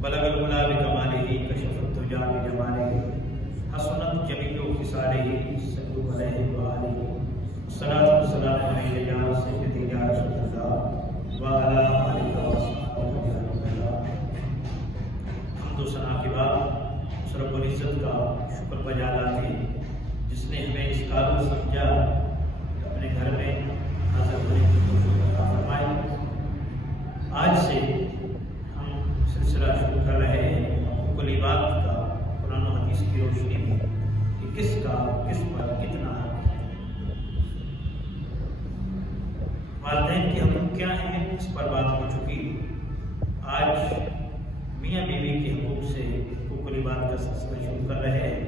بلغ العلا بکمالہ کشف الدجی بجمالہ حسنت جمیع خصالہ صلو علیہ وآلہ الصلاۃ والسلام علیہ یا سیدی یا رسول اللہ وعلی آلہ وصحبہ اجمعین۔ حمد و ثنا کے بعد اس رب العزت کا شکر بجا لاتے جس نے ہمیں اس قابل سمجھا اپنے گھر میں حاضر ہونے کی توفیق عطا فرمائی۔ آج سے ہم سلسلہ شروع کر رہے ہیں حقوق العباد کا قرآن و حدیث کی روشنی میں کہ کس کا کس پر کتنا حق ہے۔ والدین کے حقوق کیا ہیں اس پر بات ہو چکی۔ آج میاں بیوی کے حقوق سے حقوق العباد کا سلسلہ شروع کر رہے ہیں۔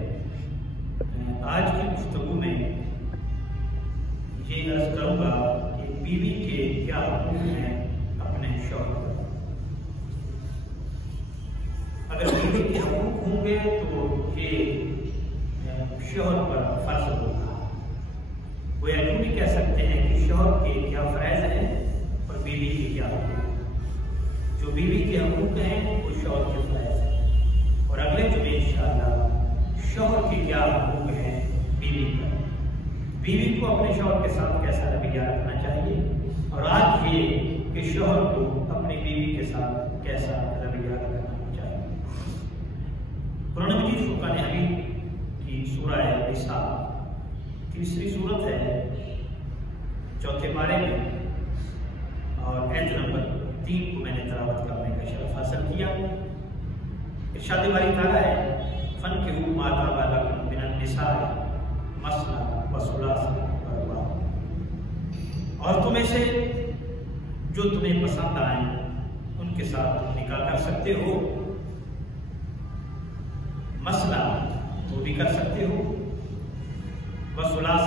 آج کی گفتگو میں یہ عرض کروں گا کہ بیوی کے کیا حقوق ہیں اپنے شوہر پر۔ اگر بیوی کے حقوق ہوں گے تو یہ شوہر پر فرض ہوگا۔ وہ یوں بھی کہہ سکتے ہیں کہ شوہر کے کیا فرائض ہیں اور بیوی کے کیا حقوق۔ جو بیوی کے حقوق ہیں وہ شوہر کے فرائض ہیں، اور اگلے جمعے انشاءاللہ شوہر کے کیا حقوق ہیں بیوی پر۔ بیوی کو اپنے شوہر کے ساتھ کیسا رویہ رکھنا چاہیے، اور آج یہ کہ شوہر کو اپنی بیوی کے ساتھ کیسا رویہ رکھنا چاہیے۔ قرآن مجید فرقان حمید کی سورہ نساء تیسری صورت ہے، چوتھے پارے میں، اور آیت نمبر 3 کو میں نے تلاوت کرنے کا شرف حاصل کیا۔ ارشاد باری تعالیٰ ہے فَانكِحُوا مَا طَابَ لَكُم مِّنَ النِّسَاءِ مَثْنَىٰ وَثُلَاثَ وَرُبَاعَ، اور تم میں سے جو تمہیں پسند آئیں ان کے ساتھ نکاح کر سکتے ہو۔ مثلا 2 بھی کر سکتے ہو، وثلاث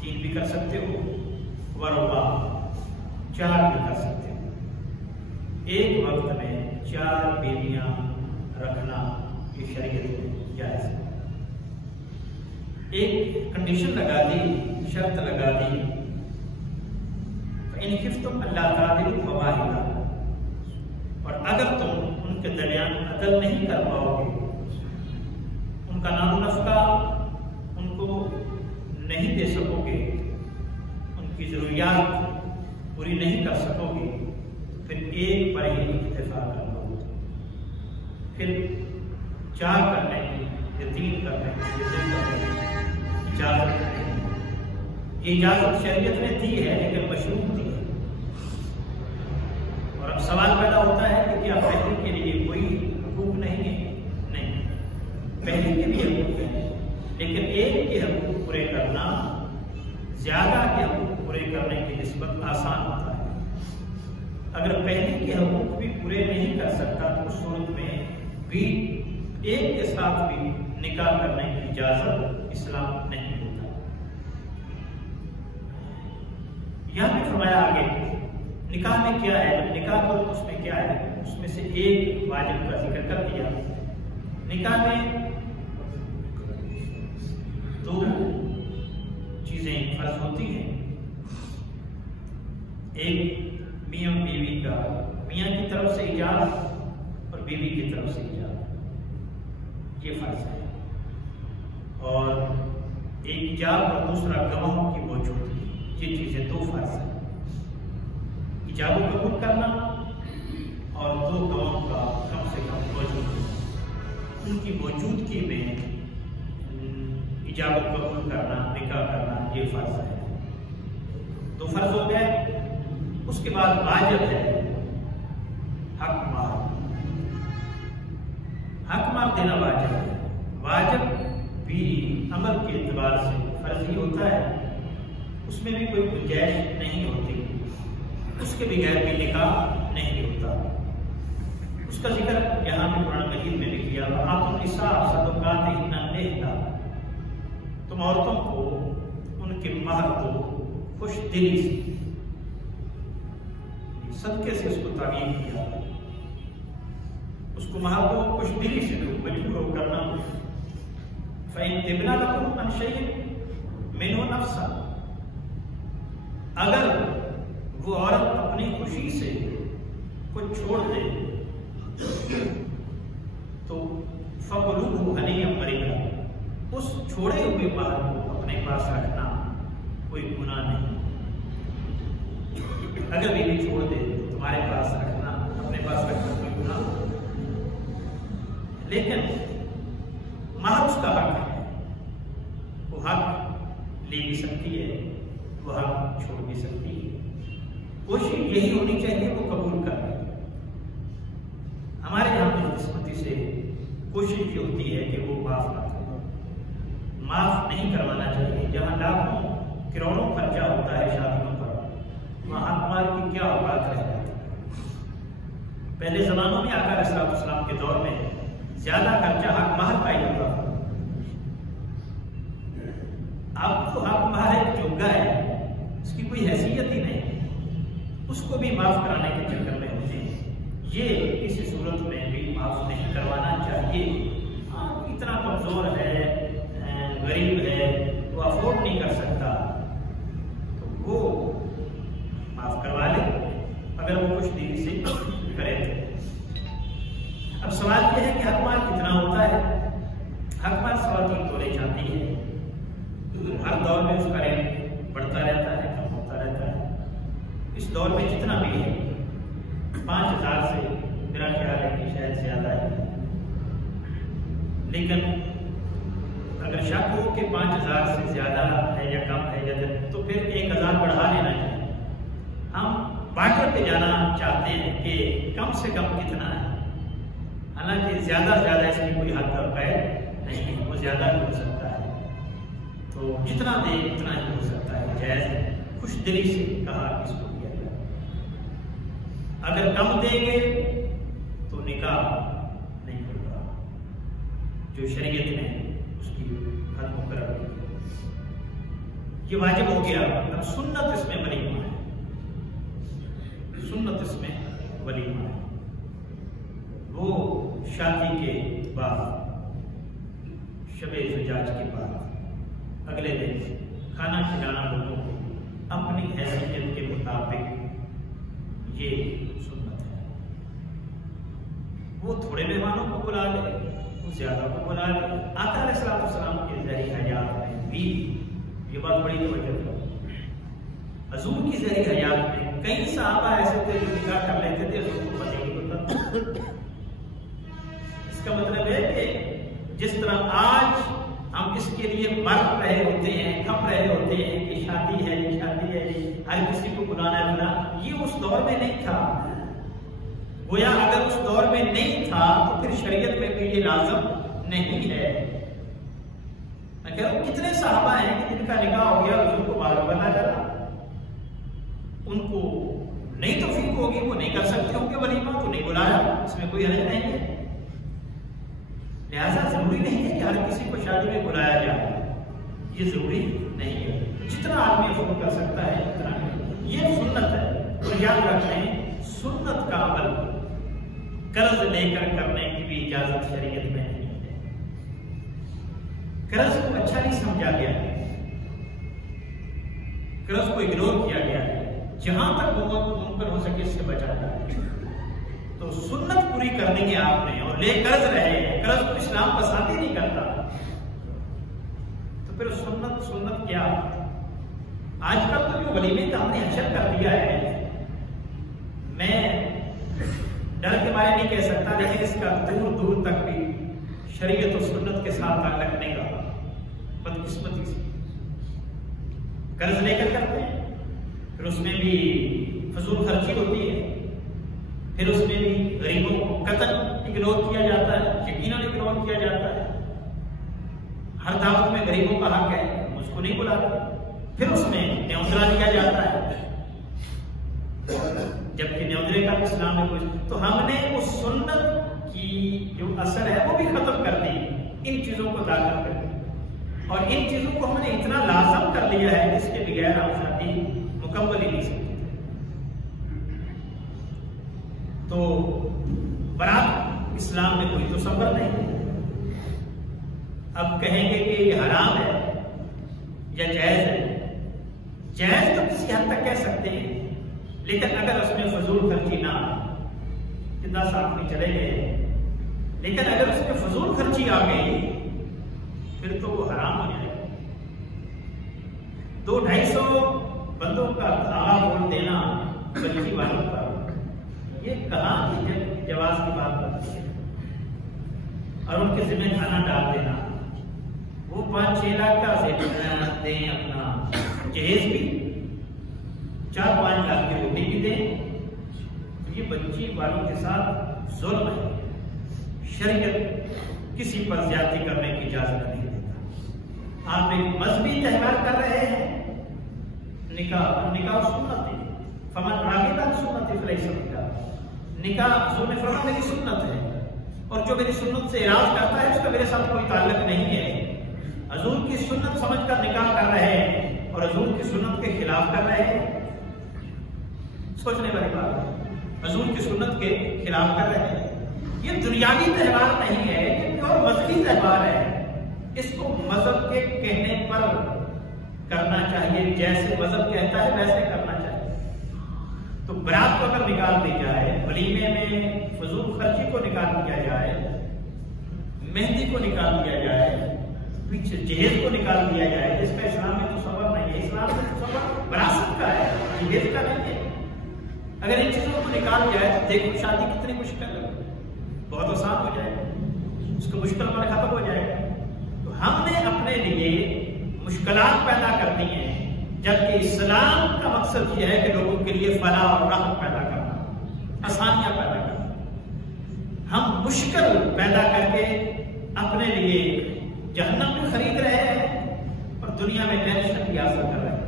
3 بھی کر سکتے ہو، ورباع 4 بھی کر سکتے ہو۔ ایک وقت میں 4 بیویاں رکھنا یہ شریعت میں جائز ہے۔ ایک کنڈیشن لگا دی، شرط لگا دی، فَإِنْ خِفْتُمْ أَلَّا تَعْدِلُوا فَوَاحِدَةً، اور اگر تم ان کے درمیان عدل نہیں کر پاؤ گے، ان کا نام و نفقہ ان کو نہیں دے سکو گے، ان کی ضروریات پوری نہیں کر سکو گے، پھر ایک پر ہی اکتفا کر لو۔ پھر 4 کرنے کی یا 3 کرنے کی یا 2 کرنے کی اجازت ہے۔ یہ اجازت شریعت نے دی ہے لیکن مشروط دی ہے۔ اور اب سوال پیدا ہوتا ہے کہ کیا پہلے کے لیے کوئی حقوق نہیں ہے؟ نہیں، پہلے کے بھی حقوق ہیں، لیکن ایک کے حقوق پورے کرنا زیادہ کے حقوق پورے کرنے کی نسبت آسان ہوتا ہے۔ اگر پہلے کے حقوق بھی پورے نہیں کر سکتا تو اس صورت میں بھی ایک کے ساتھ بھی نکاح کرنے کی اجازت اسلام نہیں ہوتا۔ یہاں بھی فرمایا آگے نکاح میں کیا ہے، جب نکاح کرو اس میں کیا ہے، اس میں سے ایک واجب کا ذکر کر دیا۔ نکاح میں 2 چیزیں فرض ہوتی ہیں، ایک میاں بیوی کا، میاں کی طرف سے ایجاب اور بیوی کی طرف سے ایجاب، یہ فرض ہے، اور ایک ایجاب اور دوسرا گواہوں کی موجودگی، یہ چیزیں 2 فرض ہیں۔ ایجاب و قبول کرنا اور 2 گواہوں کا کم سے کم موجودگی، ان کی موجودگی میں ایجاب و قبول کرنا، نکاح کرنا، یہ فرض ہے۔ 2 فرض ہو گئے۔ اس کے بعد واجب ہے حق مہر۔ حق مہر دینا واجب ہے۔ واجب بھی عمل کے اعتبار سے فرض ہی ہوتا ہے، اس میں بھی کوئی گنجائش نہیں ہوتی، اس کے بغیر بھی نکاح نہیں ہوتا۔ اس کا ذکر یہاں بھی قرآن مجید میں بھی کیا، وَآتُوا النِّسَاءَ صَدُقَاتِهِنَّ نِحْلًا، تم عورتوں کو ان کے مہر کو خوش دلی سے، صدقے سے اس کو تعبیر کیا، اس کو مہر کو خوش دلی سے مجبور ہو کرنا۔ فَإِن تِبْنَ لَكُمْ عَنْ شَيْءٍ مِّنْهُ نَفْسًا، اگر وہ عورت اپنی خوشی سے کچھ چھوڑ دے تو فَقُلُوهُ هَنِيًّا مَرِيًّا، اس چھوڑے ہوئے مال کو اپنے پاس رکھنا کوئی گناہ نہیں. اگر بیوی چھوڑ دے تو تمہارے پاس رکھنا، اپنے پاس رکھنا کوئی گناہ نہیں. لیکن مہر اس کا حق ہے، وہ حق لے بھی سکتی ہے، وہ حق چھوڑ بھی سکتی ہے. کوشش یہی ہونی چاہیے وہ قبول کر لے. ہمارے یہاں بدقسمتی سے کوشش یہ ہوتی ہے کہ وہ معاف نہ کرے. معاف نہیں کروانا چاہیے. جہاں لاکھوں کروڑوں خرچہ ہوتا ہے شادیوں پر، وہاں حق مال کی کیا اوقات رہ جاتی ہے. پہلے زمانوں میں آقا علیہ السلام کے دور میں زیادہ خرچہ حق مہر کا ہی ہوتا تھا. اب تو حق مہر ایک جوگا ہے، اس کی کوئی حیثیت ہی نہیں، اس کو بھی معاف کرانے کے چکر میں ہوتے ہیں. یہ کسی صورت میں بھی معاف نہیں کروانا چاہیے. اتنا کمزور ہے، غریب ہے، وہ افورڈ نہیں کر سکتا، تو وہ معاف کروا لے اگر وہ کچھ دیر سے کرے تو. اب سوال یہ ہے کہ حق مال کتنا ہوتا ہے. حق مال 3.25 تولے چاندی ہے. ہر دور میں اس کا ریٹ بڑھتا رہتا ہے، کم ہوتا رہتا ہے. اس دور میں جتنا بھی ہے 5,000 سے میرا خیال ہے کہ شاید زیادہ ہے. لیکن اگر شک ہو کہ 5,000 سے زیادہ ہے یا کم ہے یا تو پھر 1,000 بڑھا لینا چاہیے. ہم باقی پہ جانا چاہتے ہیں کہ کم سے کم کتنا ہے. حالانکہ زیادہ سے زیادہ اس میں کوئی حد اور قید نہیں ہے، وہ زیادہ بھی ہو سکتا ہے. تو جتنا دے اتنا ہی ہو سکتا ہے، جائز ہے. خوش دلی سے کہا اس کو کیا جائے. اگر کم دیں گے تو نکاح نہیں ہوگا. جو شریعت نے اس کی حد مقرر کی یہ واجب ہو گیا. اب سنت اس میں ولیمہ ہے، سنت اس میں ولیمہ ہے. وہ شادی کے بعد، شب زجاج کے بعد اگلے دن کھانا کھلانا لوگوں کو اپنی حیثیت کے مطابق، یہ سنت ہے. وہ تھوڑے مہمانوں کو بلا لے، وہ زیادہ کو بلا لے. آقا علیہ السلام کے ذریعہ حیات میں بھی یہ بات بڑی توجہ ہے. حضور کی ذریعہ حیات میں کئی صحابہ ایسے تھے جو نکاح کر لیتے تھے، حضور کو پتہ ہی نہیں ہوتا. اس کا مطلب ہے کہ جس طرح آج ہم اس کے لیے مر رہے ہوتے ہیں، کھپ رہے ہوتے ہیں کہ شادی ہے جی، شادی ہے جی، ہر کسی کو بلانا ہے بلا، یہ اس دور میں نہیں تھا. گویا اگر اس دور میں نہیں تھا تو پھر شریعت میں بھی یہ لازم نہیں ہے. میں کہہ رہا ہوں کتنے صحابہ ہیں کہ جن کا نکاح ہو گیا، حضور کو معلوم بنا چلا، ان کو نہیں توفیق ہوگی، وہ نہیں کر سکتے ہوں گے ولیمہ، تو نہیں بلایا. اس میں کوئی حرج نہیں ہے. لہذا ضروری نہیں ہے کہ ہر کسی کو شادی میں بلایا جائے، یہ ضروری نہیں ہے. جتنا آدمی افورڈ کر سکتا ہے اتنا ہے. یہ سنت ہے. اور یاد رکھیں سنت کا عمل قرض لے کر کرنے کی بھی اجازت شریعت میں نہیں ہے. قرض کو اچھا نہیں سمجھا گیا ہے، قرض کو اگنور کیا گیا ہے. جہاں تک ممکن ہو سکے اس سے بچا جائے. تو سنت پوری کرنی ہے آپ نے، اور لے قرض رہے ہیں. قرض کو اسلام پسند ہی نہیں کرتا، تو پھر سنت کیا؟ آج کل تو جو ولیمے کا ہم نے حشر کر دیا ہے، میں ڈر کے بارے نہیں کہہ سکتا، لیکن اس کا دور دور تک بھی شریعت و سنت کے ساتھ تعلق رکھنے کا بدقسمتی سے قرض لے کر کرتے ہیں. پھر اس میں بھی فضول خرچی ہوتی ہے. پھر اس میں بھی غریبوں کو قطعاً اگنور کیا جاتا ہے، یقیناً اگنور کیا جاتا ہے. ہر دعوت میں غریبوں کا حق ہے، اس کو نہیں بلاتے. پھر اس میں نیوزرا دیا جاتا ہے، جبکہ نیوزرے کا اسلام میں کچھ. تو ہم نے اس سنت کی جو اثر ہے وہ بھی ختم کر دی، ان چیزوں کو داخل کر دی. اور ان چیزوں کو ہم نے اتنا لازم کر لیا ہے جس کے بغیر ہم شادی مکمل ہی نہیں سکتے. تو برات اسلام میں کوئی تصور نہیں. اب کہیں گے کہ یہ حرام ہے یا جائز ہے. جائز تو کسی حد تک کہہ سکتے ہیں، لیکن اگر اس میں فضول خرچی نہ، کہ زندہ ساتھ میں چلے گئے، لیکن اگر اس میں فضول خرچی آ گئی پھر تو وہ حرام ہو جائے گا۔ 200-250 بندوں کا دھاگا بول دینا بچی والوں کا، یہ کہاں کی جواز کی بات کرتی ہے؟ اور ان کے ذمہ کھانا ڈال دینا، وہ 5-6 لاکھ کا دیں اپنا جہیز بھی، 4-5 لاکھ کی روٹی بھی دیں، یہ بچی والوں کے ساتھ ظلم ہے۔ شریعت کسی پر زیادتی کرنے کی اجازت نہیں دیتا۔ آپ ایک مذہبی تہوار کر رہے ہیں، نکاح سنت ہے، فمن راغب عن سنتی فلیس منی، نکاح حضور نے فرمایا میری سنت ہے، اور جو میری سنت سے اعراض کرتا ہے اس کا میرے ساتھ کوئی تعلق نہیں ہے۔ حضور کی سنت سمجھ کر نکاح کر رہے ہیں اور حضور کی سنت کے خلاف کر رہے ہیں، سوچنے والی بات ہے۔ حضور کی سنت کے خلاف کر رہے ہیں، یہ دنیاوی تہوار نہیں ہے، یہ پیور مذہبی تہوار ہے۔ اس کو مذہب کے کہنے پر کرنا چاہیے، جیسے مذہب کہتا ہے ویسے کرنا چاہیے۔ تو برات کو اگر نکال دی جائے، ولیمے میں فضول خرچی کو نکال دیا جائے، مہندی کو نکال دیا جائے، پیچھے جہیز کو نکال دیا جائے، اس کا اسلام میں تصور نہیں ہے۔ اسلام میں تصور وراثت کا ہے، جہیز کا نہیں ہے۔ اگر ان چیزوں کو نکال جائے تو دیکھو شادی کتنی مشکل ہے، بہت آسان ہو جائے گا، اس کا مشکل پر ختم ہو جائے گا۔ تو ہم نے اپنے لیے مشکلات پیدا کر دی ہیں، جبکہ اسلام کا مقصد یہ ہے کہ لوگوں کے لیے فلاح اور راحت پیدا کرنا، آسانیاں پیدا کرنا۔ ہم مشکل پیدا کر کے اپنے لیے جہنم بھی خرید رہے ہیں اور دنیا میں ٹینشن بھی حاصل کر رہے ہیں۔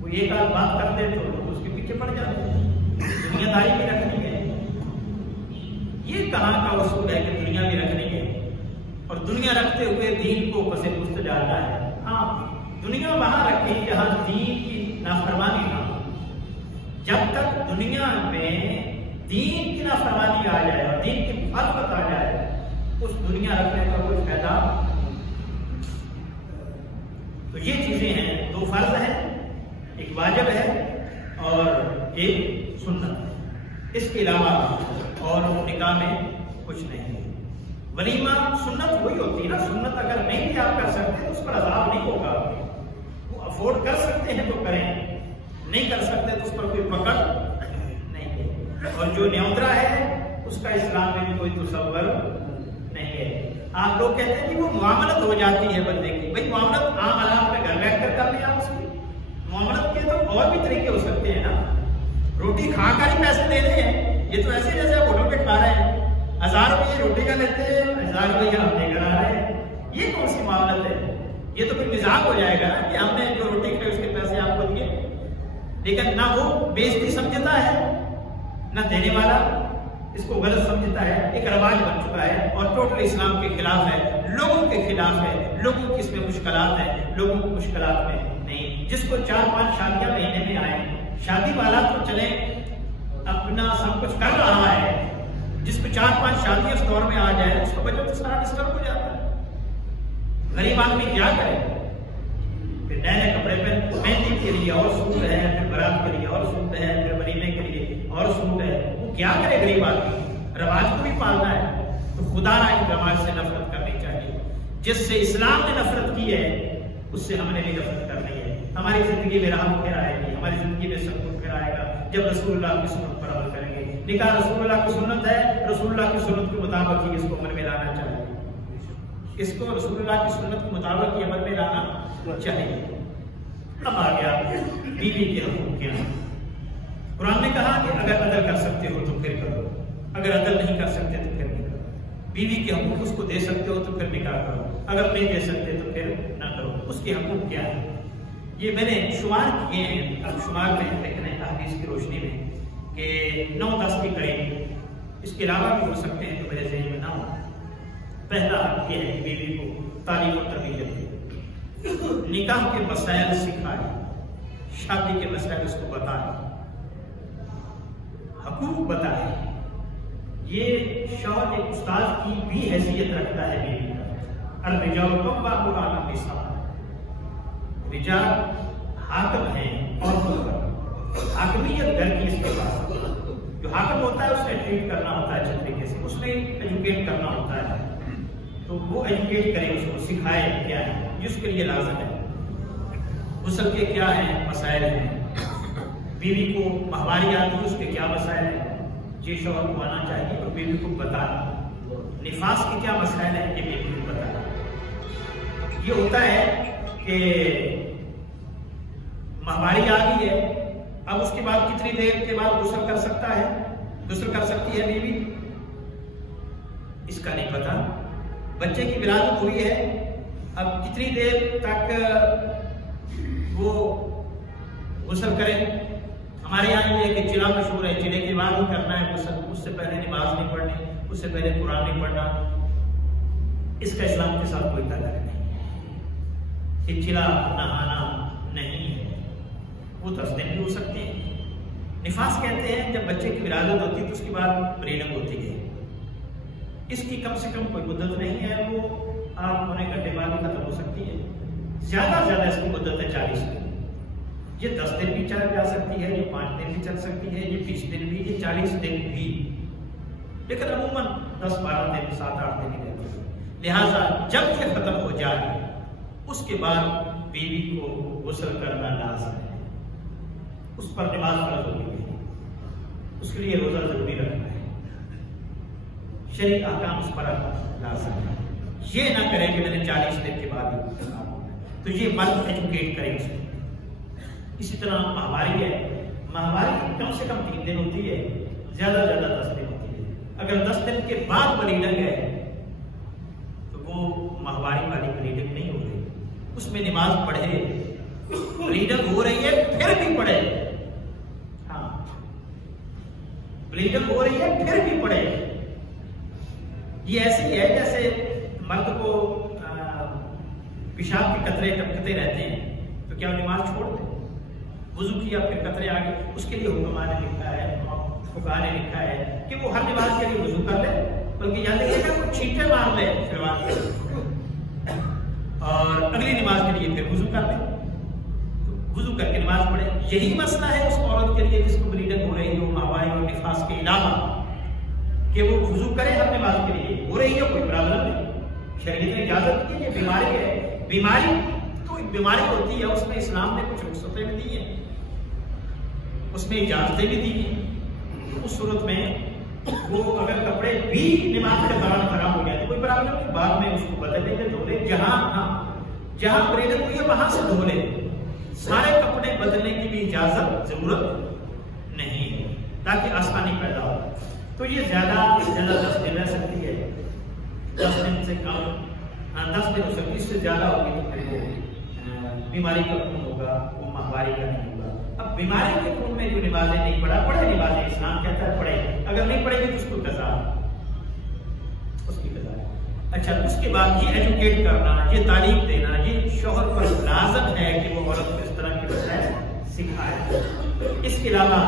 وہ ایک آدھ بات کرتے تو لوگ اس کے پیچھے پڑ جاتے ہیں، دنیا داری بھی رکھنی ہے۔ یہ کہاں کا اصول ہے کہ دنیا بھی رکھنی ہے اور دنیا رکھتے ہوئے دین کو پس پشت ڈالنا ہے؟ ہاں، دنیا وہاں رکھی جہاں دین کی نافرمانی نہ ہو۔ جب تک دنیا میں دین کی نافرمانی آ جائے اور دین کی مخالفت آ جائے، اس دنیا رکھنے کا کوئی فائدہ نہیں۔ تو یہ چیزیں ہیں، 2 فرض ہیں، ایک واجب ہے اور ایک سنت ہے، اس کے علاوہ اور نکاح میں کچھ نہیں ہے۔ ولیمہ سنت وہی ہوتی ہے نا، سنت اگر نہیں بھی آپ کر سکتے تو اس پر عذاب نہیں ہوگا، وہ افورڈ کر سکتے ہیں تو کریں، نہیں کر سکتے تو اس پر کوئی پکڑ نہیں ہے۔ اور جو نیوترا ہے اس کا اسلام میں بھی کوئی تصور نہیں ہے۔ آپ لوگ کہتے ہیں کہ وہ معاملت ہو جاتی ہے بندے کی، بھائی معاملت عام حالات میں گھر بیٹھ کر لیں آپ اس کی، معاملت کے تو اور بھی طریقے ہو سکتے ہیں نا، روٹی کھا کر ہی پیسے دے رہے ہیں، یہ تو ایسے جیسے آپ ہوٹل پہ کھا رہے ہیں، 1000 روپئے روٹی کا لیتے ہیں، 1000 روپئے ہم دے کر آ رہے ہیں، یہ کون سی معاملت ہے؟ یہ تو کوئی مزاق ہو جائے گا نا کہ ہم نے جو روٹی کھائی اس کے پیسے آپ کو دیے، لیکن نہ وہ بےعزتی سمجھتا ہے نہ دینے والا اس کو غلط سمجھتا ہے، ایک رواج بن چکا ہے اور ٹوٹل اسلام کے خلاف ہے، لوگوں کے خلاف ہے، لوگوں کی اس میں مشکلات ہیں، لوگوں کو مشکلات میں نہیں۔ جس کو 4-5 شادیاں مہینے میں آئیں، شادی والا تو چلے اپنا سب کچھ کر رہا ہے، جس کو 4-5 شادیاں اس دور میں آ جائے اس کا بجٹ تو سارا ڈسٹرب ہو جاتا ہے۔ غریب آدمی کیا کرے؟ پھر نئے نئے کپڑے پہن، مہندی کے لیے اور سوٹ ہے، پھر برات کے لیے اور سوٹ ہے، پھر ولیمے کے لیے اور سوٹ ہے، وہ کیا کرے غریب آدمی؟ رواج کو بھی پالنا ہے، تو خدا نہ ان رواج سے نفرت کرنی چاہیے۔ جس سے اسلام نے نفرت کی ہے اس سے ہم نے بھی نفرت کرنی ہے۔ ہماری زندگی میں رحمت پھر آئے گی، ہماری زندگی میں سکون پھر آئے گا جب رسول اللہ کی سنت پر عمل کریں گے۔ نکاح رسول اللہ کی سنت ہے، رسول اللہ کی سنت کے مطابق ہی اس کو عمل میں لانا چاہیے، اس کو رسول اللہ کی سنت کے مطابق ہی عمل میں لانا چاہیے۔ اب آ گیا بیوی کے حقوق کیا ہیں۔ قرآن نے کہا کہ اگر عدل کر سکتے ہو تو پھر کرو، اگر عدل نہیں کر سکتے تو پھر نہیں کرو۔ بیوی کے حقوق اس کو دے سکتے ہو تو پھر نکاح کرو، اگر نہیں دے سکتے تو پھر نہ کرو۔ اس کے حقوق کیا ہیں یہ میں نے شمار کیے ہیں، اب شمار میں لیکن حدیث کی روشنی میں کہ 9-10 کے قریب، اس کے علاوہ بھی ہو سکتے ہیں جو میرے ذہن میں نہ ہو۔ پہلا حق یہ ہے کہ بیوی کو تعلیم و تربیت دے، نکاح کے مسائل سکھائے، شادی کے مسائل اس کو بتائے، حقوق بتائے۔ یہ شوہر ایک استاد کی بھی حیثیت رکھتا ہے بیوی کا۔ الرجال قوامون علی النساء، رجال حاکم ہیں عورتوں پر، حاکمیت گھر کی اس کے پاس، جو حاکم ہوتا ہے اس نے ٹریٹ کرنا ہوتا ہے اچھے طریقے سے، اس نے ایجوکیٹ کرنا ہوتا ہے، تو وہ ایجوکیٹ کرے، اس کو سکھائے کیا ہے، یہ اس کے لیے لازم ہے۔ غسل کے کیا ہیں مسائل ہیں، بیوی کو ماہواری آتی ہے اس کے کیا مسائل ہیں، یہ شوہر کو آنا چاہیے تو بیوی کو بتانا، نفاس کے کیا مسائل ہیں یہ بیوی کو بتانا۔ یہ ہوتا ہے کہ ماہواری آ گئی ہے، اب اس کے بعد کتنی دیر کے بعد غسل کر سکتا ہے، غسل کر سکتی ہے بیوی، اس کا نہیں پتا۔ بچے کی ولادت ہوئی ہے، اب کتنی دیر تک وہ غسل کرے۔ ہمارے یہاں یہ ہے کہ چلا مشہور ہے، چلے کے بعد ہی کرنا ہے غسل، اس سے پہلے نماز نہیں پڑھنی، اس سے پہلے قرآن نہیں پڑھنا۔ اس کا اسلام کے ساتھ کوئی تعلق نہیں کہ چلا نہانا نہیں ہے، وہ 10 دن بھی ہو سکتے ہیں۔ نفاس کہتے ہیں جب بچے کی ولادت ہوتی ہے تو اس کے بعد بریڈنگ ہوتی ہے، اس کی کم سے کم کوئی مدت نہیں ہے، وہ آپ پونے گھنٹے بعد ہی ختم ہو سکتی ہے، زیادہ سے زیادہ اس کی مدت ہے 40 دن۔ یہ 10 دن بھی چل جا سکتی ہے، یہ 5 دن بھی چل سکتی ہے، یہ 20 دن بھی، یہ 40 دن بھی، لیکن عموماً 10-12 دن 7-8 دن ہی رہتی ہے۔ لہٰذا جب یہ ختم ہو جائے اس کے بعد بیوی کو غسل کرنا لازم ہے، اس پر نماز فرض ہوتی ہے، اس کے لیے روزہ ضروری رکھنا ہے، شرعی احکام اس پر لازم ہے۔ یہ نہ کرے کہ میں نے 40 دن کے بعد ہی تو یہ مرد ایجوکیٹ کرے اس کو۔ اسی طرح ماہواری ہے، ماہواری کم سے کم 3 دن ہوتی ہے، زیادہ سے زیادہ 10 دن ہوتی ہے۔ اگر 10 دن کے بعد بلیڈنگ ہے تو وہ ماہواری والی بلیڈنگ نہیں ہو رہی، اس میں نماز پڑھے، بلیڈنگ ہو رہی ہے پھر بھی پڑھے، ہاں بلیڈنگ ہو رہی ہے پھر بھی پڑھے۔ یہ ایسی ہے جیسے مرد کو پیشاب کے قطرے ٹپکتے رہتے ہیں تو کیا نماز چھوڑ دیں؟ وضو کیا پھر قطرے آگے، اس کے لیے حکماء نے لکھا ہے، فقہاء نے لکھا ہے کہ وہ ہر نماز کے لیے وضو کر لے، بلکہ یاد رکھیے گا وہ چھینٹے مار لے شروعات کے اور اگلی نماز کے لیے پھر وضو کر لے، وضو کر کے نماز پڑھے۔ یہی مسئلہ ہے اس عورت کے لیے جس کو بلیڈنگ ہو رہی ہو ماہواری اور نفاس کے علاوہ، کہ وہ وضو کرے ہر نماز کے لیے، ہو رہی ہے کوئی پرابلم نہیں، شریعت نے اجازت دی ہے، یہ بیماری ہے، بیماری تو ایک بیماری ہوتی ہے، اس میں اسلام نے کچھ رخصتیں بھی دی ہیں، اس میں اجازتیں بھی دی ہیں۔ اس صورت میں وہ اگر کپڑے بھی نماز کے دوران خراب ہو جائے تو کوئی پرابلم نہیں، بعد میں اس کو بدل لے دھو لے، جہاں بلیڈنگ ہوئی ہے وہاں سے دھو لے، سارے کپڑے بدلنے کی بھی اجازت ضرورت نہیں ہے تاکہ آسانی پیدا ہو۔ تو یہ زیادہ 10 دن رہ سکتی ہے، 10 دن سے کم 10 دن ہو سکتی ہے، اس سے زیادہ ہوگی تو پھر وہ بیماری کا خون ہوگا، وہ ماہواری کا نہیں ہوگا۔ اب بیماری کے خون میں جو نمازیں نہیں پڑھا، پڑھے نمازیں، اسلام کہتا ہے پڑھے، اگر نہیں پڑھے گی تو اس کو قضا، اس کی قضا ہے۔ اچھا، اس کے بعد یہ ایجوکیٹ کرنا، یہ تعلیم دینا، یہ شوہر پر لازم ہے کہ وہ عورت کو اس طرح کے مسائل سکھائے۔ اس کے علاوہ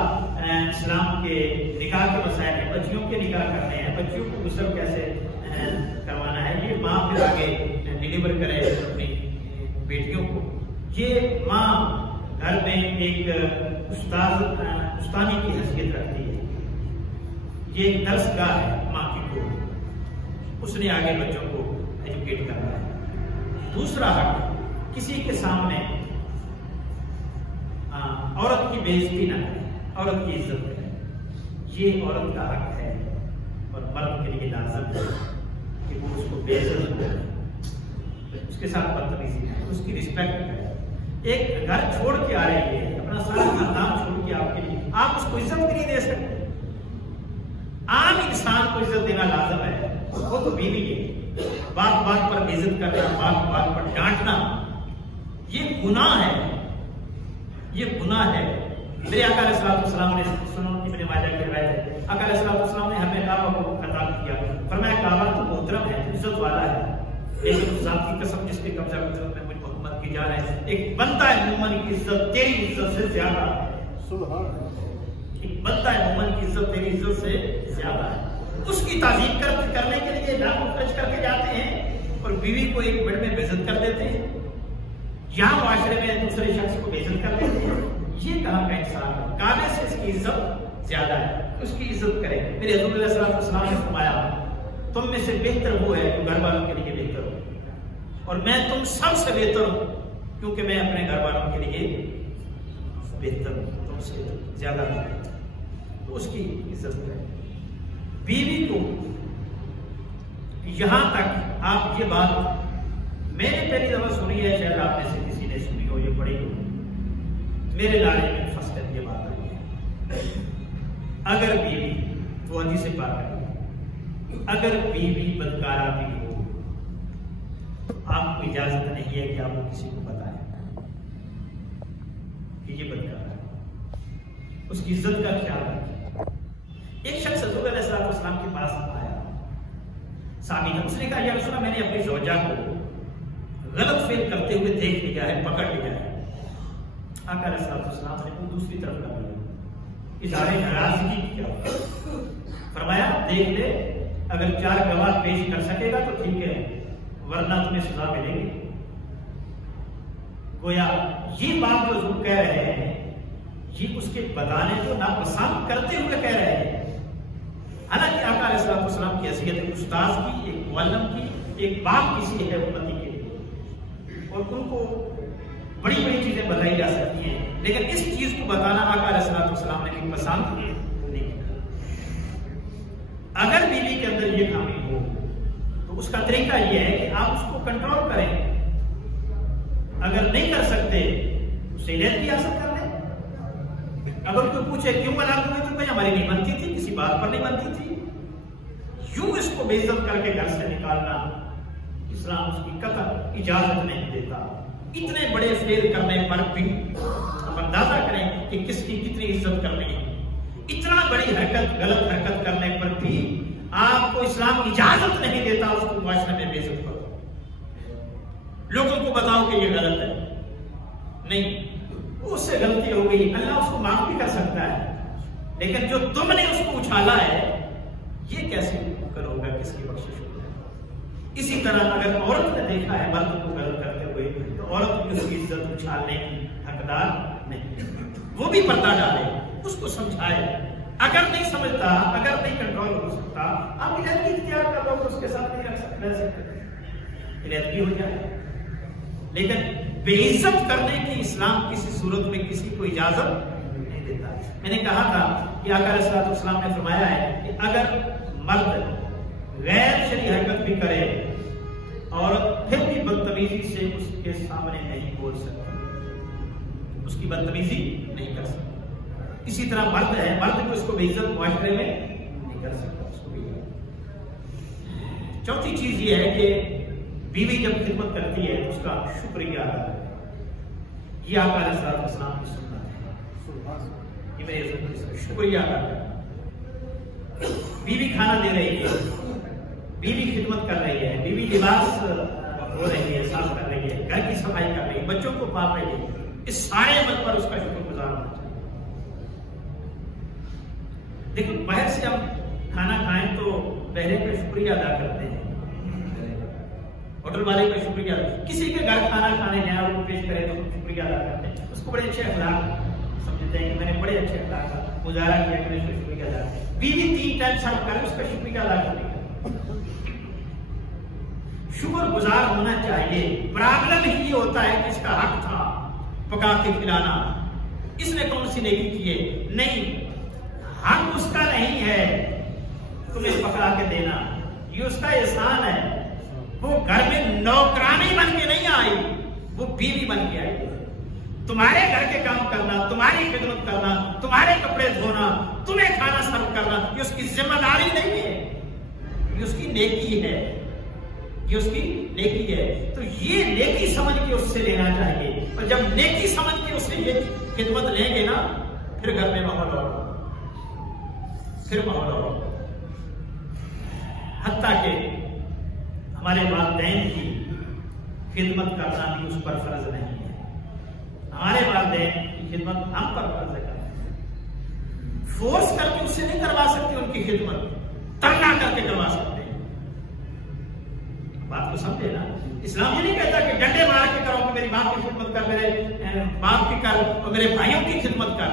اسلام کے نکاح کے مسائل ہیں، بچیوں کے نکاح کرنے ہیں، بچیوں کو غسل کیسے کروانا ہے، یہ ماں پھر آگے ڈیلیور کرے اپنی بیٹیوں کو، یہ ماں گھر میں ایک استانی کی حیثیت رکھتی ہے، یہ ایک درس گاہ ہے ماں کی کو، اس نے آگے بچوں کو ایجوکیٹ کرنا ہے۔ دوسرا حق، کسی کے سامنے عورت کی بے عزتی نہ کرے، عورت کی عزت کرے، یہ عورت کا حق ہے اور مرد کے لیے لازم ہے کہ وہ اس کو بے عزت کرے، اس کے ساتھ بدتمیزی کرے، اس کی رسپیکٹ کرے۔ ایک گھر چھوڑ کے آ رہی ہے، اپنا سارا خاندان چھوڑ کے آپ کے لیے، آپ اس کو عزت بھی نہیں دے سکتے۔ عام انسان کو عزت دینا لازم ہے، وہ تو بیوی ہے، بات بات پر عزت کرنا، بات بات پر ڈانٹنا یہ گناہ ہے، یہ گناہ ہے۔ میرے آقا علیہ السلام نے سنن ابن ماجہ کی روایت ہے، آقا علیہ السلام نے ہمیں کعبہ کو خطاب کیا، فرمایا کعبہ تو محترم ہے، عزت والا ہے، لیکن ذات کی قسم جس کے قبضہ قدرت میں مجھ محمد کی جان ہے، ایک بندہ ہے مومن کی عزت تیری عزت سے زیادہ ہے، ایک بندہ ہے مومن کی عزت تیری عزت سے زیادہ ہے۔ اس کی تعظیم کرنے کے لیے لاکھوں خرچ کر کے جاتے ہیں اور بیوی کو ایک بیڈ میں بے عزت کر دیتے ہیں، یہاں معاشرے میں دوسرے شخص کو بے عزت کر دیتے ہیں، یہ کہاں کا انسان ہے؟ کعبے سے اس کی عزت زیادہ ہے۔ اس کی عزت کرے. میرے حضور علیہ السلام نے فرمایا تم میں سے بہتر وہ ہے جو گھر والوں کے لیے بہتر ہو، اور میں تم سب سے بہتر ہوں کیونکہ میں اپنے گھر والوں کے لیے بہتر ہوں، تم سے زیادہ بہتر. تو اس کی عزت کرے. بیوی کو یہاں تک آپ یہ بات میں نے پہلی دفعہ سنی ہے، شاید آپ میں سے کسی نے سنی ہو، یہ پڑھی ہو، میرے لاڑے میں فسٹ ٹائم یہ بات آئی ہے. اگر بیوی، وہ حدیث پاک ہے، اگر بیوی بدکارہ بھی ہو، آپ کو اجازت نہیں ہے کہ آپ کو کسی کو بتائیں کہ یہ بدکارہ ہے. اس کی عزت کا خیال رکھیں. ایک شخص حضور علیہ السلام کے پاس آیا، صحابی تھا. اس نے کہا یا رسول اللہ، میں نے اپنی زوجہ کو غلط فعل کرتے ہوئے دیکھ لیا ہے، پکڑ لیا ہے. آقا علیہ السلام نے وہ دوسری طرف کر لیا، اظہار ناراضگی کیا. فرمایا دیکھ لے، اگر 4 گواہ پیش کر سکے گا تو ٹھیک ہے، ورنہ تمہیں سزا ملے گی. گویا یہ بات جو حضور کہہ رہے ہیں یہ اس کے بتانے کو ناپسند کرتے ہوئے کہہ رہے ہیں. حالانکہ آقا علیہ السلام کی حیثیت ایک استاذ کی، ایک معلم کی، ایک باپ کسی ہے امتی کے لیے، اور ان کو بڑی بڑی چیزیں بتائی جا سکتی ہیں، لیکن اس چیز کو بتانا آقا علیہ السلام نے بھی پسند نہیں کیا. اگر بیوی کے اندر یہ خامی ہو تو اس کا طریقہ یہ ہے کہ آپ اس کو کنٹرول کریں. اگر نہیں کر سکتے اسے علیحدگی حاصل کر لیں. اگر کوئی پوچھے کیوں طلاق ہوئی تو ہماری نہیں بنتی تھی، کسی بات پر نہیں بنتی تھی، یوں اس کو بے عزت کر کے گھر سے نکالنا اسلام اس کی قطعی اجازت نہیں دیتا. اتنے بڑے فعل کرنے پر بھی آپ اندازہ کریں کہ کس کی کتنی عزت کرنی ہے. اتنا بڑی حرکت، غلط حرکت کرنے پر بھی آپ کو اسلام اجازت نہیں دیتا اس کو معاشرے میں بے عزت کرو، لوگوں کو بتاؤ کہ یہ غلط ہے. نہیں، اس سے غلطی ہو گئی، اللہ اس کو معاف بھی کر سکتا ہے، لیکن جو تم نے اس کو اچھالا ہے یہ کیسے کرو گا، کس کی بخشش ہوگا. اسی طرح اگر عورت نے دیکھا ہے مرد کو غلط کرتے ہوئے تو عورت بھی اس کی عزت اچھالنے کی حقدار نہیں، وہ بھی پردہ ڈالے، اس کو سمجھائے. اگر نہیں سمجھتا، اگر نہیں کنٹرول ہو سکتا، آپ علیحدگی اختیار کر لو، اس کے ساتھ نہیں رہ سکتے، علیحدگی ہو جائے. لیکن بے عزت کرنے کی اسلام کسی صورت میں کسی کو اجازت نہیں دیتا. میں نے کہا تھا کہ آقا علیہ السلام نے فرمایا ہے کہ اگر مرد غیر شرعی حرکت بھی کرے اور پھر بھی بدتمیزی سے اس کے سامنے نہیں بول سکتا، اس کی بدتمیزی نہیں کر سکتا. اسی طرح مرد ہے، مرد کو اس کو بے عزت معاشرے میں نہیں کر سکتا، اس کو بھی. چوتھی چیز یہ ہے کہ بیوی جب خدمت کرتی ہے اس کا شکریہ ادا کرے. یہ آقا علیہ السلام کی سنت ہے، یہ میرے حضور شکریہ ادا کرے. بیوی کھانا دے رہی ہے، بیوی خدمت کر رہی ہے، بیوی لباس دھو رہی ہے، صاف کر رہی ہے، گھر کی صفائی کر رہی ہے، بچوں کو پال رہی ہے، اس سارے عمل پر اس کا شکر گزار ہونا چاہیے. دیکھو باہر سے ہم کھانا کھائیں تو پہلے پہ شکریہ ادا کرتے ہیں، ہوٹل والے کا شکریہ، کسی کے گھر کھانا کھانے نیا وہ پیش کرے تو شکریہ ادا کرتے ہیں، اس کو بڑے اچھے اخلاق سمجھتے ہیں کہ میں نے بڑے اچھے اخلاق کا مظاہرہ کیا کہ میں اس کا شکریہ ادا کرتا. بیوی 3 ٹائم سرو کرے اس کا شکریہ ادا کرنے کا شکر گزار ہونا چاہیے. پرابلم ہی یہ ہوتا ہے کہ اس کا حق تھا پکا کے کھلانا، اس نے کون سی نیکی کی ہے؟ نہیں، حق اس کا نہیں ہے تمہیں پکا کے دینا، یہ اس کا احسان ہے. وہ گھر میں نوکرانی بن کے نہیں آئی، وہ بیوی بن کے آئی. تمہارے گھر کے کام کرنا، تمہاری خدمت کرنا، تمہارے کپڑے دھونا، تمہیں کھانا سرو کرنا، یہ اس کی ذمہ داری نہیں ہے، یہ اس کی نیکی ہے، یہ اس کی نیکی ہے. تو یہ نیکی سمجھ کے اس سے لینا چاہیے، اور جب نیکی سمجھ کے اس سے یہ خدمت لیں گے نا، پھر گھر میں ماحول اور پھر ماحول اور. حتیٰ کہ ہمارے والدین کی خدمت کرنا بھی اس پر فرض نہیں ہے، ہمارے والدین کی خدمت ہم پر فرض ہے. فورس کر کے اس سے نہیں کروا سکتے ان کی خدمت، تنگا کر کے کروا سکتے ہیں. بات کو سمجھے نا، اسلام یہ نہیں کہتا کہ ڈنڈے مار کے کرو کہ میری باپ کی خدمت کر، میرے باپ کی کر اور میرے بھائیوں کی خدمت کر.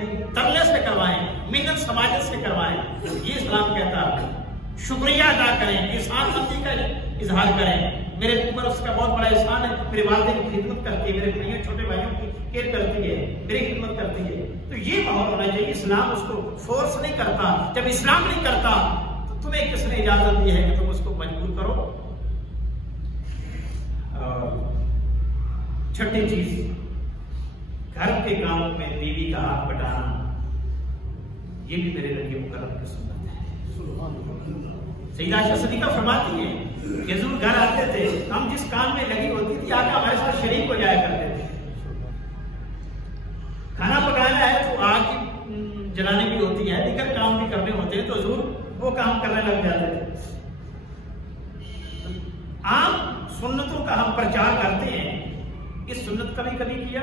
نہیں، ترلے سے کروائیں، منت سماجت سے کروائیں. یہ اسلام کہتا ہے. شکریہ ادا کریں، احسان مندی کا اظہار کریں. میرے اوپر اس کا بہت بڑا احسان ہے، میرے والدین کی خدمت کرتی ہے، میرے بھائیوں چھوٹے بھائیوں کی کیئر کرتی ہے، میری خدمت کرتی ہے. تو یہ ماحول ہونا چاہیے. اسلام اس کو فورس نہیں کرتا. جب اسلام نہیں کرتا تو تمہیں کس نے اجازت دی ہے کہ تم اس کو مجبور کرو؟ چھٹی چیز، گھر کے کاموں میں بیوی کا ہاتھ بٹانا. یہ بھی میرے نبی مکرم کی سنت ہے. سیدہ عائشہ صدیقہ فرماتی ہیں کہ حضور گھر آتے تھے، ہم جس کام میں لگی ہوتی تھی آقا ہمارے ساتھ شریک ہو جایا کرتے تھے. کھانا پکانا ہے تو آگ جلانی بھی ہوتی ہے، دیگر کام بھی کرنے ہوتے ہیں تو حضور وہ کام کرنے لگ جاتے تھے. عام سنتوں کا ہم پرچار کرتے ہیں. اس سنت کا بھی کبھی کیا؟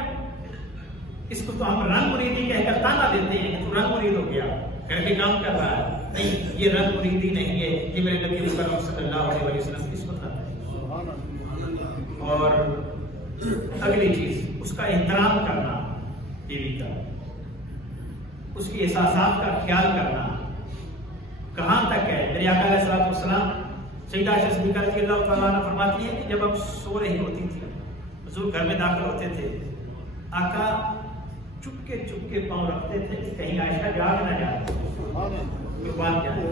اس کو تو ہم رنگ مریدی کہہ کر تانا دیتے ہیں کہ تو رنگ مرید ہو گیا، گھر کے کام کر رہا ہے. نہیں، یہ رنگ مریدی نہیں ہے، یہ میرے نبی مکرم صلی اللہ علیہ وسلم کی سنت ہے. اور اگلی چیز، اس کا احترام کرنا، بیوی کا، اس کی احساسات کا خیال کرنا. کہاں تک ہے؟ میرے آقا علیہ الصلوۃ والسلام، سیدہ عائشہ صدیقہ رضی اللہ تعالیٰ عنہ فرماتی ہے کہ جب ہم سو رہی ہوتی تھی، حضور گھر میں داخل ہوتے تھے، آقا چپکے پاؤں رکھتے تھے کہ کہیں عائشہ جاگ نہ جائے. قربان کیا ہے،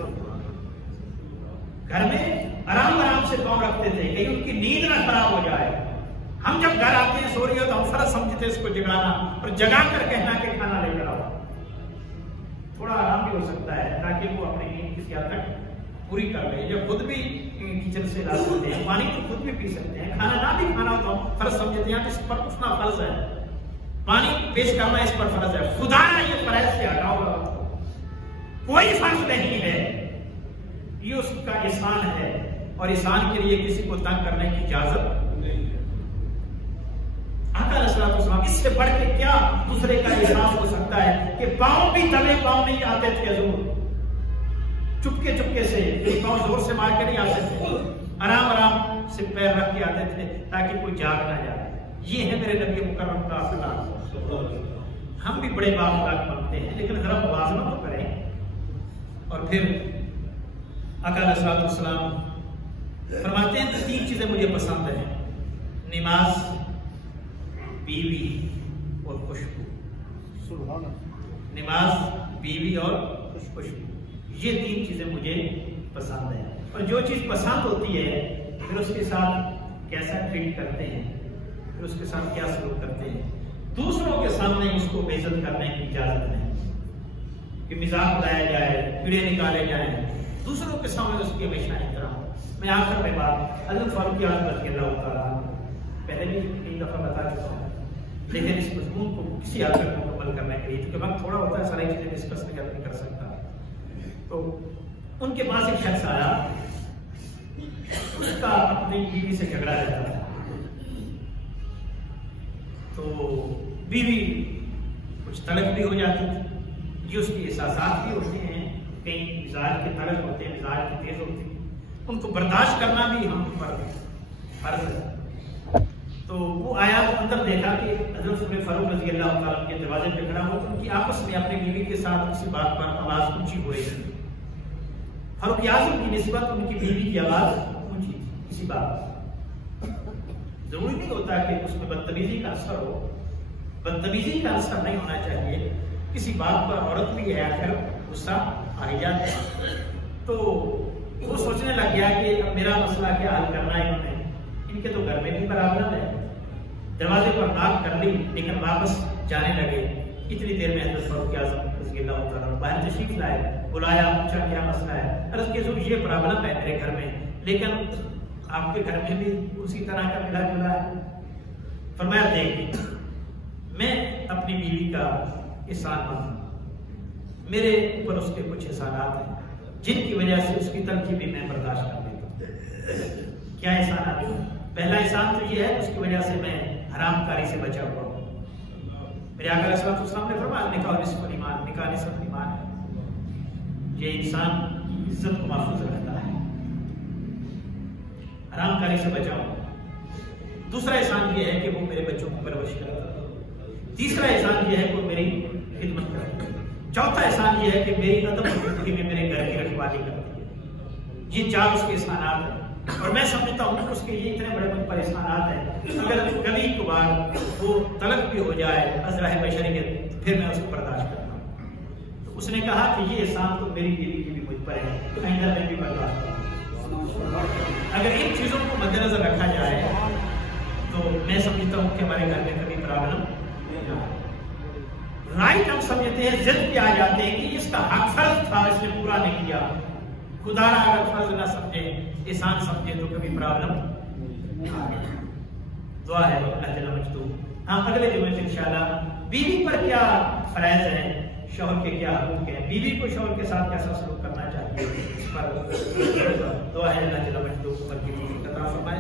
گھر میں آرام سے پاؤں رکھتے تھے کہیں ان کی نیند نہ خراب ہو جائے. ہم جب گھر آتے ہیں سو رہی ہو تو ہم فرض سمجھتے اس کو جگانا اور جگا کر کہنا کہ کھانا لے کر آؤ. تھوڑا آرام بھی ہو سکتا ہے تاکہ وہ اپنی نیند کسی حد تک پوری کر لے. جب خود بھی کچن سے لا سکتے ہیں، پانی تو خود بھی پی سکتے ہیں، کھانا نہ بھی کھانا ہو تو ہم فرض سمجھتے ہیں اس پر اٹھنا فرض ہے، پانی پیش کرنا اس پر فرض ہے. خدا یہ فرض سے ہٹاؤ، کوئی فرض نہیں ہے. یہ اس کا احسان ہے اور احسان کے لیے کسی کو تنگ کرنے کی اجازت نہیں ہے. آقا علیہ الصلوۃ والسلام، اس سے بڑھ کے کیا دوسرے کا احساس ہو سکتا ہے کہ پاؤں بھی دبے پاؤں نہیں آتے تھے حضور. چپکے سے پاؤں زور سے مار کے نہیں آتے تھے، آرام سے پیر رکھ کے آتے تھے تاکہ کوئی جاگ نہ جائے. یہ ہے میرے نبی مکرم کا اخلاق. ہم بھی بڑے باخلاق بنتے ہیں لیکن ذرا موازنہ تو کریں. اور پھر آقا علیہ الصلوۃ والسلام فرماتے ہیں کہ 3 چیزیں مجھے پسند ہیں: نماز، بیوی اور خوشبو. نماز، بیوی اور خوشبو، یہ 3 چیزیں مجھے پسند ہیں. اور جو چیز پسند ہوتی ہے پھر اس کے ساتھ کیسا ٹریٹ کرتے ہیں، پھر اس کے ساتھ کیا سلوک کرتے ہیں. دوسروں کے سامنے اس کو بے عزت کرنے کی اجازت نہیں کہ مزاق اڑایا جائے، کیڑے نکالے جائیں. دوسروں کے سامنے اس کی ہمیشہ احترام. میں آخر میں بات حضرت فاروق اعظم رضی اللہ تعالیٰ پہلے بھی 3 دفعہ بتا چکا ہوں، لیکن اس مضمون کو کسی حد تک مکمل کرنے کے لیے کیونکہ وقت تھوڑا ہوتا ہے، ساری چیزیں ڈسکس نہیں کر سکتا. تو ان کے پاس ایک شخص آیا، اس کا اپنی بیوی سے جھگڑا رہتا تھا. تو بیوی کچھ تڑک بھی ہو جاتی تھی، یہ اس کے احساسات بھی ہوتے ہیں، کئی مزاج کے تڑک ہوتے ہیں، مزاج کی تیز ہوتی ہے، ان کو برداشت کرنا بھی ہم پر فرض ہے. تو وہ آیا تو اندر دیکھا کہ حضرت عمر فاروق رضی اللہ تعالیٰ کے دروازے پہ کھڑا ہوا تو ان کی آپس میں اپنی بیوی کے ساتھ کسی بات پر آواز اونچی ہو رہی تھی. فاروق اعظم کی نسبت ان کی بیوی کی آواز اونچی تھی کسی بات. ضروری نہیں ہوتا کہ اس میں بدتمیزی کا اثر ہو، بدتمیزی کا اثر نہیں ہونا چاہیے. کسی بات پر عورت بھی ہے، آخر غصہ آ ہی جاتا ہے. تو وہ سوچنے لگ گیا کہ اب میرا مسئلہ کیا حل کرنا ہے. انہوں نے، ان کے تو گھر میں بھی پرابلم ہے. دروازے پر ناک کر لی لیکن واپس جانے لگے. اتنی دیر میں حضرت فاروق اعظم رضی اللہ تعالیٰ باہر تشریف لائے، بلایا، پوچھا کیا مسئلہ ہے. عرض کی حضور یہ پرابلم ہے میرے گھر میں، لیکن آپ کے گھر میں بھی اسی طرح کا ملا جلا ہے. فرمایا دیکھ، میں اپنی بیوی کا احسان مند ہوں، میرے اوپر اس کے کچھ احسانات ہیں جن کی وجہ سے اس کی تنقید بھی میں برداشت کر لیتا ہوں. کیا احسانات ہیں؟ پہلا احسان تو یہ ہے اس کی وجہ سے میں حرام کاری سے بچا ہوا ہوں. میرے آقا علیہ الصلوۃ والسلام نے فرمایا نکاح نصف ایمان، نکاح نصف ایمان ہے. یہ انسان کی عزت کو محفوظ رکھتا ہے، حرام کاری سے بچا ہوں. دوسرا احسان یہ ہے کہ وہ میرے بچوں کو پرورش کرتا ہے. تیسرا احسان یہ ہے کہ میری خدمت کرتی ہے. چوتھا احسان یہ ہے کہ میری عدم موجودگی میں میرے گھر کی رکھوالی کرتی ہے. یہ 4 اس کے احسانات ہیں اور میں سمجھتا ہوں کہ اس کے یہ اتنے بڑے مجھ پر احسانات ہیں. اگر کبھی کبھار وہ طلب بھی ہو جائے ازراہ بشریت پھر میں اس کو برداشت کرتا ہوں. تو اس نے کہا کہ یہ احسان تو میری بیوی کی بھی مجھ پر ہے تو آئندہ میں بھی برداشت کروں. اگر ان چیزوں کو مد نظر رکھا جائے تو میں سمجھتا ہوں کہ ہمارے گھر میں کبھی پرابلم رائٹ. ہم سمجھتے ہیں ضد پہ آ جاتے ہیں کہ اس کا حق فرض تھا اس نے پورا نہیں کیا. خدا را اگر فرض نہ سمجھے احسان سمجھے تو کبھی پرابلم. دعا ہے اللہ جل مجدہ. ہاں اگلے جمعے سے انشاءاللہ بیوی پر کیا فرائض ہیں, شوہر کے کیا حقوق ہیں, بیوی کو شوہر کے ساتھ کیسا سلوک کرنا چاہیے, اس پر دعا ہے اللہ جل مجدہ پر کی عطا فرمائے.